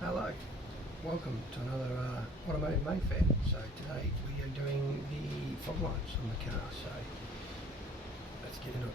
Hello, welcome to another Automotive Mayfair. So today we are doing the fog lights on the car, so let's get into it.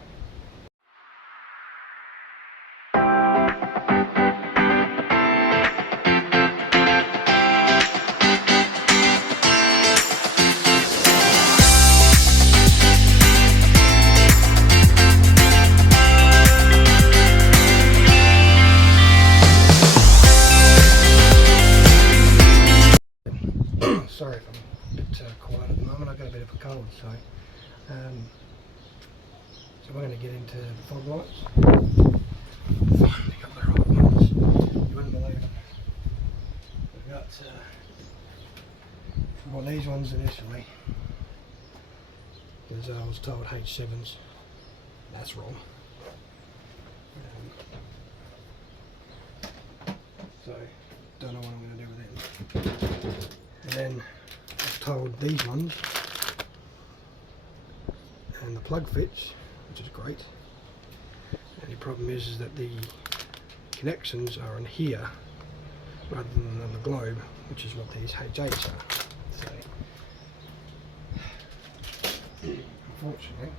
Sorry if I'm a bit quiet at the moment, I've got a bit of a cold, so we're going to get into the fog lights. Finally got the right ones, you wouldn't believe it. We've got these ones initially, because I was told H7s, that's wrong. So, don't know what I'm going to do with them. And then I was told these ones, and the plug fits, which is great. The only problem is that the connections are in here rather than on the globe, which is what these H8s are. So, unfortunately,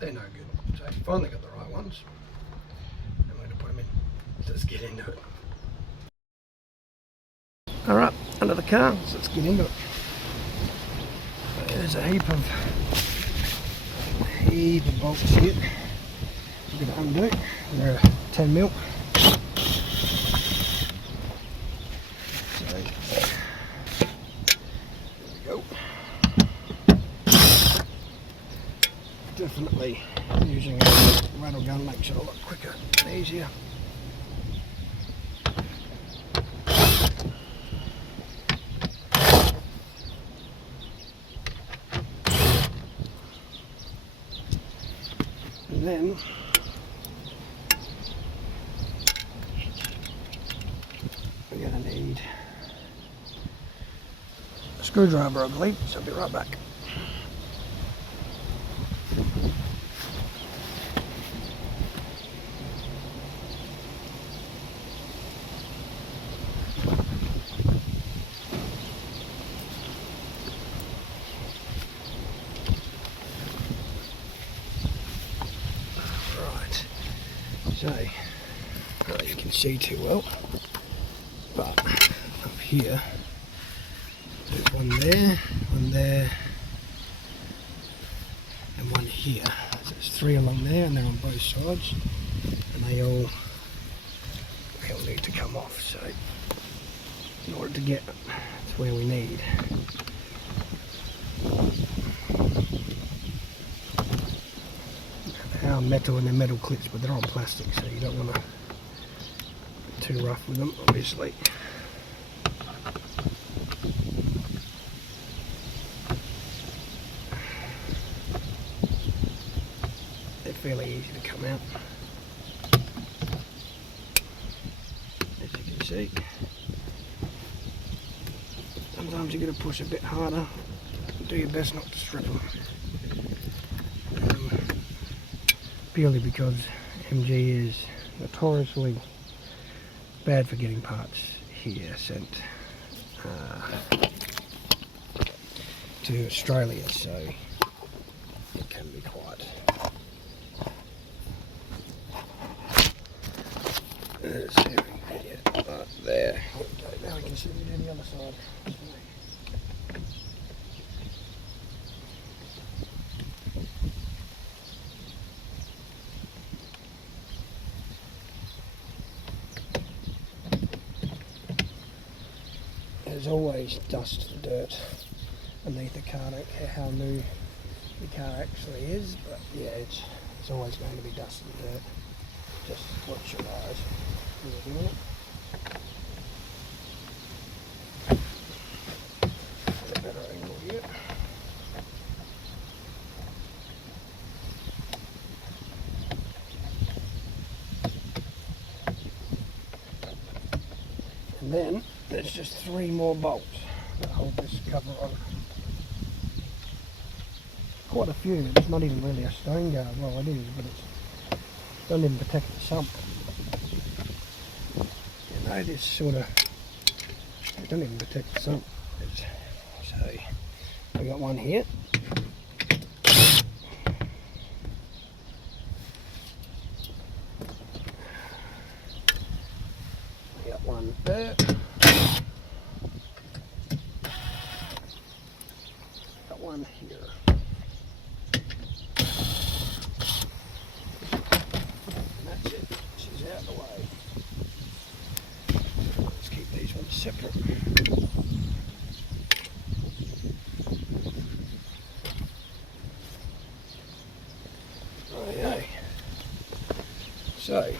they're no good. So I finally got the right ones. I'm going to put them in. Let's get into it. Alright, under the car, so let's get into it. There's a heap of bolts here. We're going to undo. They're 10mm. So there we go. Definitely using a rattle gun makes it a lot quicker and easier. And then we're going to need a screwdriver, I believe, so I'll be right back. So, I don't know if you can see too well, but up here, there's one there, and one here. So there's three along there, and they're on both sides, and they all need to come off. So, in order to get to where we need, our metal and they're metal clips, but they're on plastic, so you don't want to be too rough with them, obviously. They're fairly easy to come out, as you can see. Sometimes you've got to push a bit harder, do your best not to strip them. Purely because MG is notoriously bad for getting parts here sent to Australia, so it can be quite. There's right there. Okay, now we can see it on the other side. There's always dust and dirt underneath the car. I don't care how new the car actually is, but yeah, it's always going to be dust and dirt. Just watch your eyes when you're doing it. Get a better angle here. And then there's just three more bolts that hold this cover on. Quite a few. It's not even really a stone guard. Well, it is, but it doesn't even protect the sump. No, this sort of, it doesn't even protect the sun. So we got one here. We got one there. Got one here. And that's it. She's out of the way. Let's keep these ones separate. So,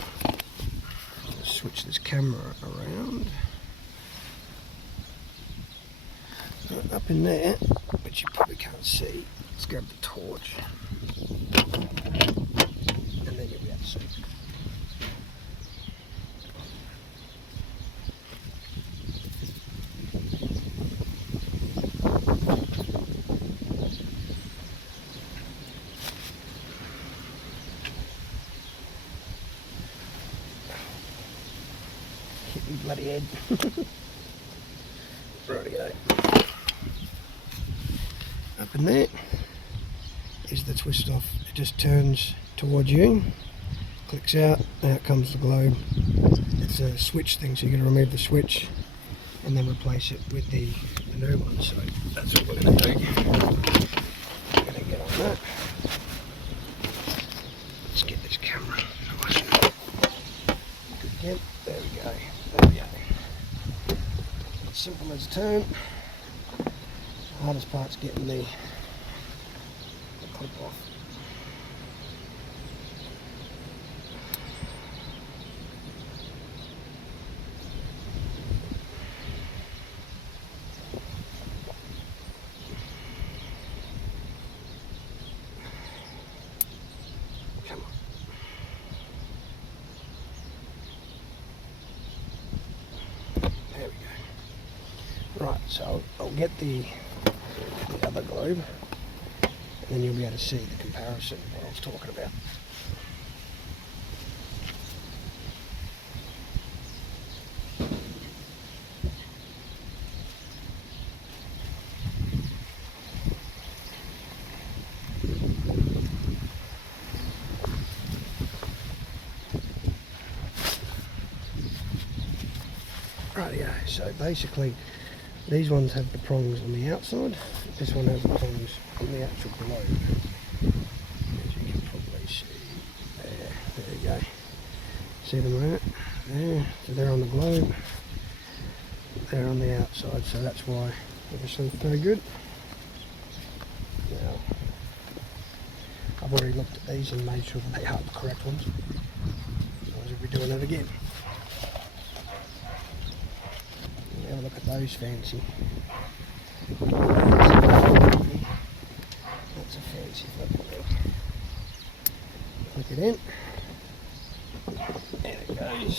switch this camera around. Up in there, which you probably can't see, let's grab the torch. And then you'll be able to see. Hit me bloody head. Rightio. Up in there is the twist off. It just turns towards you, clicks out, out comes the globe. It's a switch thing, so you're going to remove the switch and then replace it with the new one. So that's what we're going to do. We're going to get on that. Let's get this camera nice and good again. There we go. There we go. Simple as a turn. The hardest part's getting the clip off. Come on. There we go. Right, so I'll get the other globe, and then you'll be able to see the comparison of what I was talking about. Rightio, so basically these ones have the prongs on the outside, this one has the prongs on the actual globe. As you can probably see, there you go. See them right there? So they're on the globe, they're on the outside, so that's why obviously very good. Now, I've already looked at these and made sure that they are the correct ones, otherwise we'll be doing it again. Have a look at those fancy. That's a fancy flipping thing. Click it in. There it goes.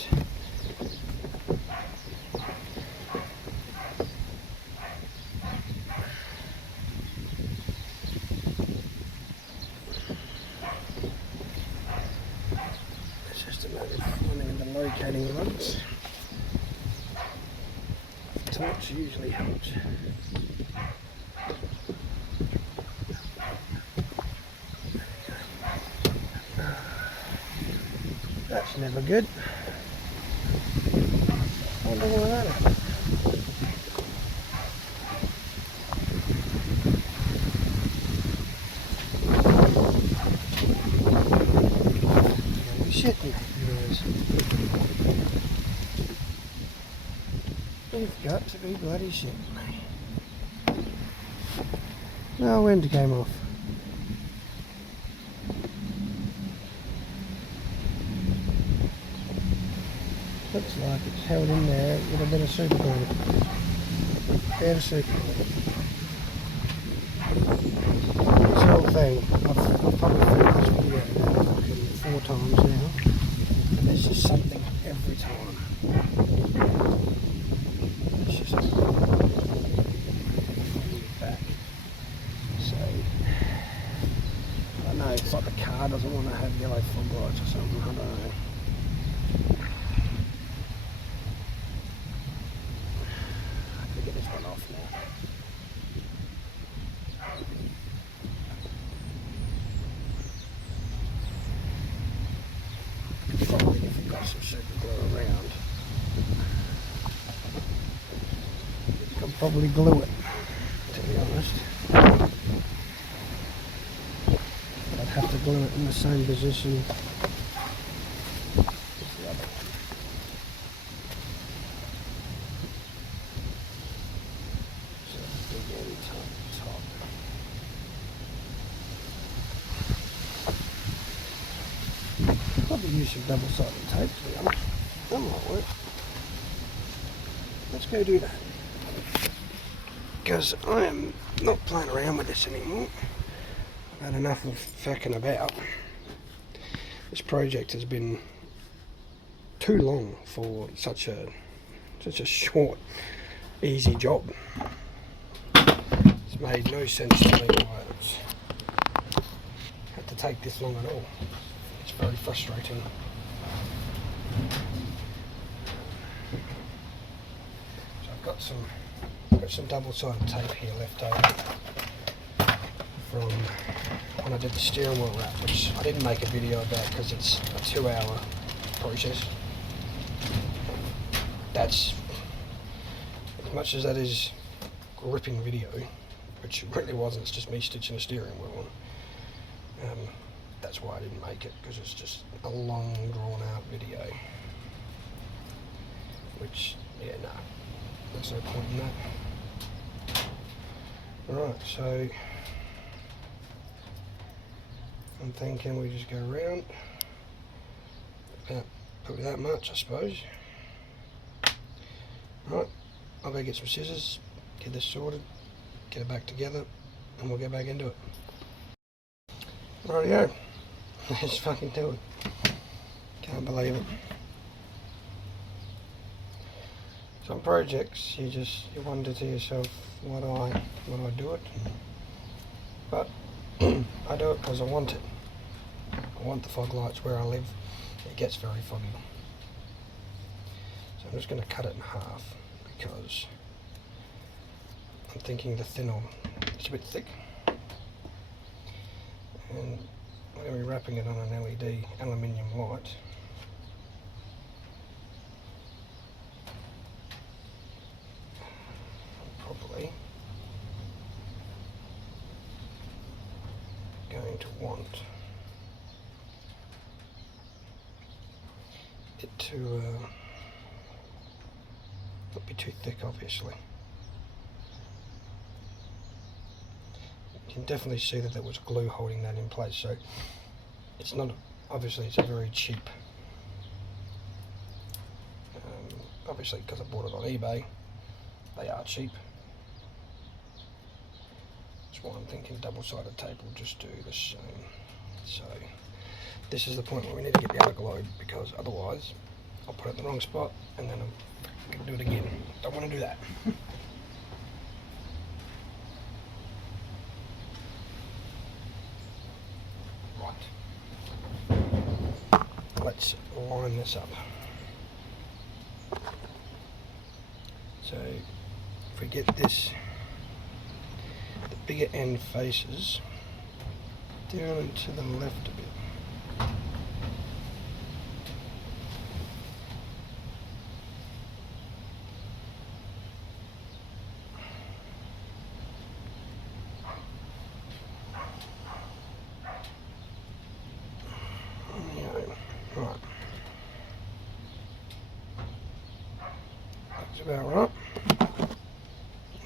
It's just a matter of finding the locating rods. Torch usually helps. That's never good. I wonder why that happened. You're shitting me, You've got to be bloody shitting me. No, wind came off. Looks like it's held in there with a bit of super glue. Bit of super glue. This whole thing, I've probably filmed this video now 4 times now, and there's just something every time. It's just back. So I don't know, it's like the car doesn't want to have yellow fog lights or something, I don't know. glue around. You can probably glue it, to be honest. I'd have to glue it in the same position as the other one. So big end top. Probably use some double-sided tape, to be honest. That might work. Let's go do that. Because I am not playing around with this anymore. I've had enough of fucking about. This project has been too long for such a short, easy job. It's made no sense to me why it's had to take this long at all. It's very frustrating. So I've got some double-sided tape here left over from when I did the steering wheel wrap, which I didn't make a video about because it's a 2-hour process. That's, as much as that is gripping video, which it really wasn't, it's just me stitching a steering wheel on. That's why I didn't make it, because it's just a long drawn out video. Which, yeah, no, there's no point in that. Right, so I'm thinking we just go around about probably that much, I suppose. Right, I'll go get some scissors, get this sorted, get it back together, and we'll get back into it. Rightio, let's fucking do it. Can't believe it. Some projects you wonder to yourself, why do I do it? But I do it because I want it. I want the fog lights where I live. It gets very foggy. So I'm just going to cut it in half because I'm thinking the thinner, it's a bit thick. And I'm going to be wrapping it on an LED aluminium light. Probably going to want it to not be too thick, obviously. You can definitely see that there was glue holding that in place, so it's not, obviously it's a very cheap, obviously because I bought it on eBay, they are cheap. That's why I'm thinking double-sided tape will just do the same. So this is the point where we need to get the other globe, because otherwise I'll put it in the wrong spot and then I'm going to do it again. Don't want to do that. Right. Let's line this up. So if we get this, the bigger end faces down and to the left a bit. Right. Looks about right.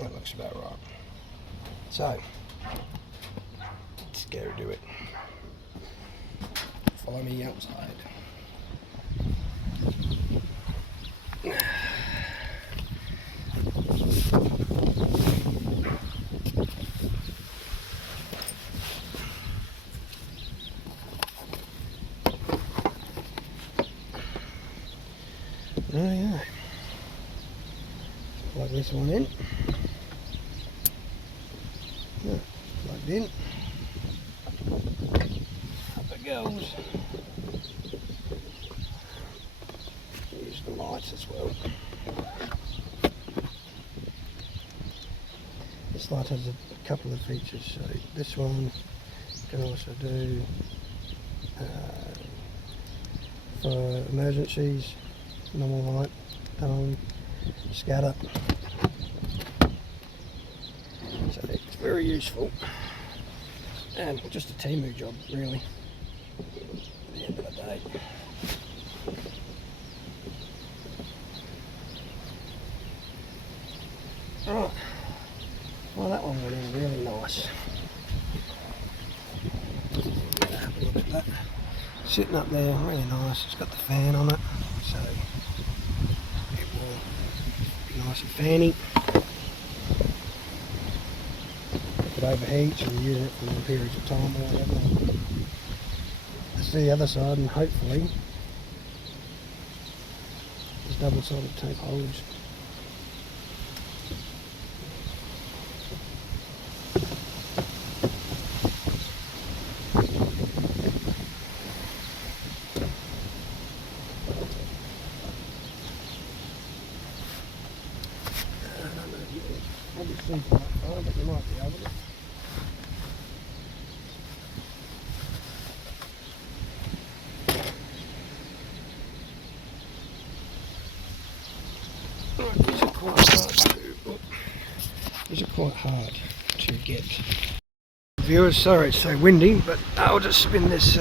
That looks about right. So, let's go do it. Follow me outside. Oh yeah. Plug this one in. Yeah, plugged in. Up it goes. Use the lights as well. This light has a couple of features. So this one can also do for emergencies. normal light, scatter. So it's very useful, and just a Timu job really at the end of the day. Right, well that one went in really nice. Have a look at that. Sitting up there, really nice. It's got the fan on it, so it will be nice and fanny. If it overheats, you'll use it for long periods of time or whatever. Let's see the other side, and hopefully this double-sided tape holds. Probably see quite far, but you might be able to. These are quite hard to get. Viewers, sorry it's so windy, but I'll just spin this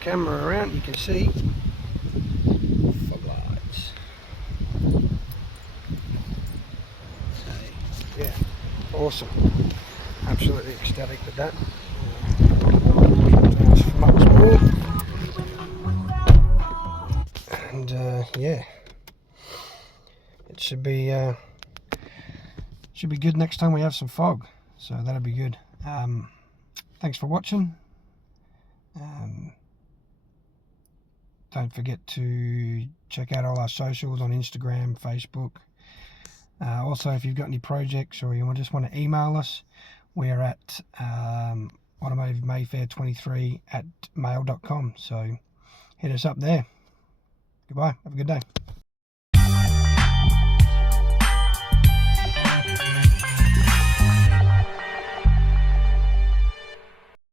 camera around. You can see fog lights. So, yeah, awesome. Absolutely ecstatic with that. Much more. And yeah, it should be good next time we have some fog, so that'll be good. Thanks for watching. Don't forget to check out all our socials on Instagram, Facebook. Also, if you've got any projects or you just want to email us, we're at automotivemayfair23@mail.com, so hit us up there. Goodbye, have a good day.